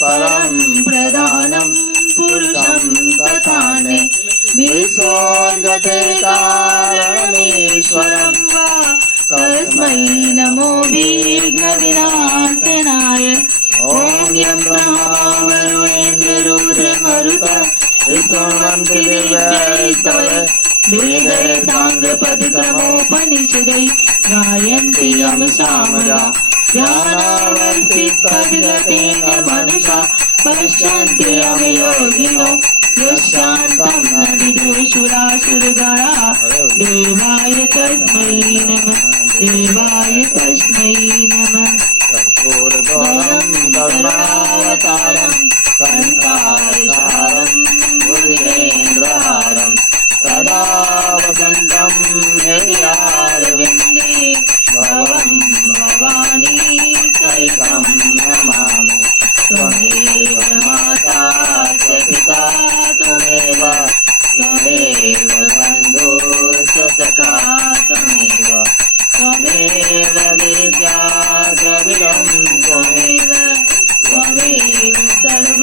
परं प्रधानं पुरुषं तथान्ये विसर्जते कारणमीश्वरं वा तस्मै नमो विघ्नविनाशनाय। ॐ यं ब्रह्मा वरुणेन्द्ररुद्रमरुतः स्तुवन्ति दिव्यैस्तवैः वेदैः साङ्गपदिक्रमोपनिषदैः गायन्ति यं सामगाः ध्यानावस्थितविगतेन मनसा पश्यन्ति यं योगिनो यशान्तं न विदुषुरासुरगणाः। देवाय तस्मै नमः देवाय तस्मै नमः। कर्पूरगौरं करुणावतारं संसारसारं भुजगेन्द्रहारं सदा वसन्तं हृदयारविन्दे भवं भवानी सहितं नमामि। त्वमेव माता च पिता त्वमेव बन्धुश्च सखा त्वमेव विद्या द्रविडं त्वमेव सर्वं